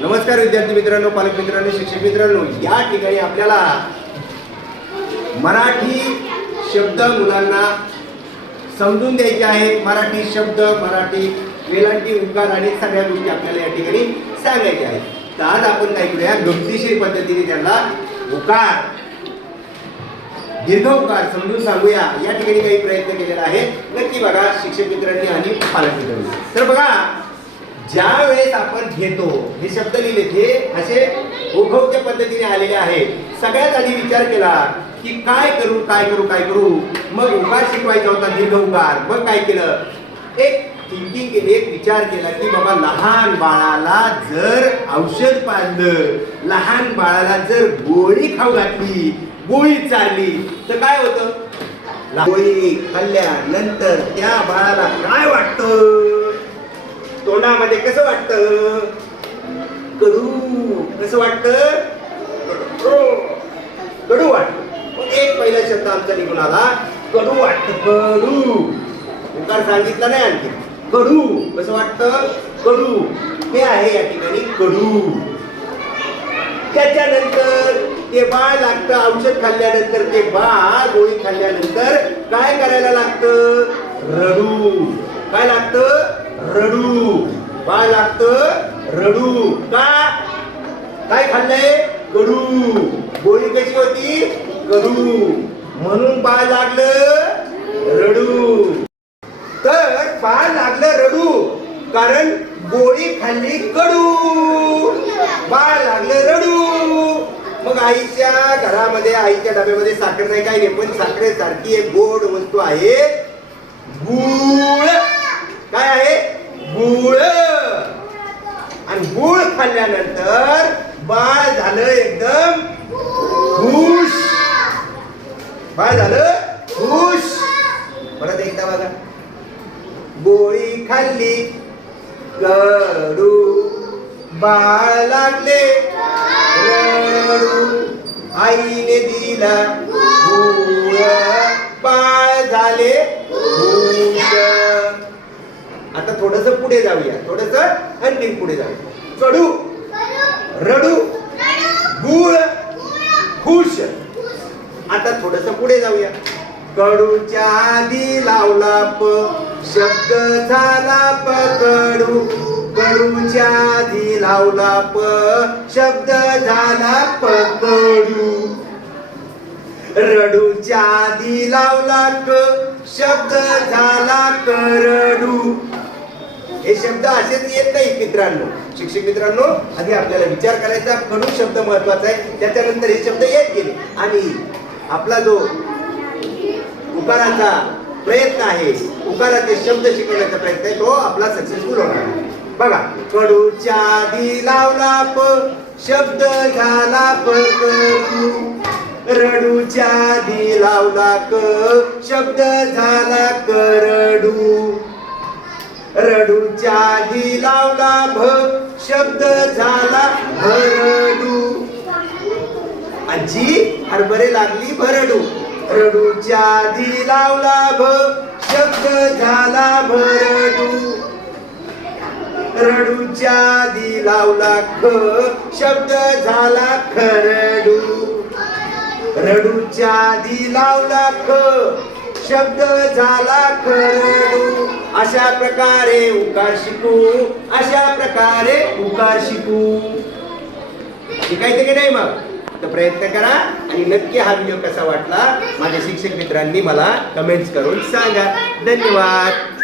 नमस्कार विद्यार्थी मित्रांनो पालक मित्रांनो शिक्षक मित्रांनो. या ठिकाणी आपल्याला मराठी शब्द मुलांना समजून द्यायचे आहेत. मराठी शब्द मराठी वेलांटी उकार आणि सगळ्या गोष्टी आपल्याला या ठिकाणी सांगायच्या आहेत. तर आज आपण काय करूया? गमतीशीर पद्धतीने त्यांना उकार दीर्घ उकार समजून सांगूया. या ठिकाणी काही प्रयत्न केलेला आहे. नक्की बघा शिक्षक मित्रांनी आणि पालक मित्रांनी. तर बघा ज्या वेळेस आपण घेतो हे शब्द लिहिले हे असे उभवत्या पद्धतीने आलेले आहेत सगळ्यात आधी विचार केला की काय करू काय करू काय करू? मग उकार शिकवायचा होता दीर्घ उकार मग काय केलं? एक थिंकिंग केली एक विचार केला की बाबा लहान बाळाला जर औषध पाजलं लहान बाळाला जर गोळी खाऊ घातली गोळी चालली तर काय होतं? गोळी खाल्ल्यानंतर त्या बाळाला काय वाटतं? मनामध्ये कसं वाटतं? कडू कसं वाटतं? कडू वाटत. एक पहिला शब्द आमचा निघून आला. कडू वाटत. कडू उकार सांगितला नाही आणखी. कडू कसं वाटतं? कडू हे आहे या ठिकाणी कडू त्याच्यानंतर ते बाळ लागतं औषध खाल्ल्यानंतर ते बाळ गोळी खाल्ल्यानंतर काय करायला लागतं? रडू. काय लागतं? रडू. बाळ लागतं रडू. का? काय खाल्लंय? कडू गोळी कशी होती? कडू म्हणून बाळ लागलं रडू. तर बाळ लागलं रडू कारण गोळी खाल्ली कडू बाळ लागलं रडू. मग आईच्या घरामध्ये आईच्या डब्यामध्ये साखर नाही काय नाही पण साखरेसारखी एक गोड वस्तू आहे. गुळ. काय आहे? गुळ. खाल्ल्यानंतर बाळ झालं एकदम खुश. बाळ झालं खुश. परत एकदा बघा. गोळी खाल्ली. कडू बाळ लागले. रडू आईने दिला. गुळ. बाळ झाले. आता थोडस पुढे जाऊया. थोडस आणखी पुढे जाऊया. कडू रडू गुळ खुश आता थोडस पुढे जाऊया. कडूच्या आधी लावला प शब्द झाला पकडू कडूच्या आधी लावला प शब्द झाला पकडू रडूच्या आधी लावला क शब्द झाला करडू शब्द असेच येत नाही मित्रांनो. शिक्षक मित्रांनो आधी आपल्याला विचार करायचा. कडू शब्द महत्त्वाचा आहे. त्याच्यानंतर हे शब्द येत गेले. आणि आपला जो उकाराचा प्रयत्न आहे उकाराचे शब्द शिकवण्याचा प्रयत्न आहे तो आपला सक्सेसफुल होणार बघा कडूच्या आधी लावला प शब्द झाला प रडूच्या आधी लावला क शब्द झाला करडू रडूच्या आधी लावला भ शब्द झाला भरडू. आजी हरभरे लागली भरडू. रडूच्या आधी लावला भ शब्द झाला भरडू. रडूच्या आधी लावला ख शब्द झाला खरडू. रडूच्या आधी लावला ख शब्द झाला खरडू अशा प्रकारे उकार शिकू. अशा प्रकारे उकार शिकू. शिकायचं की नाही मग? तर प्रयत्न करा. आणि नक्की हा व्हिडिओ कसा वाटला? माझ्या शिक्षक मित्रांनी मला कमेंट्स करून सांगा. धन्यवाद.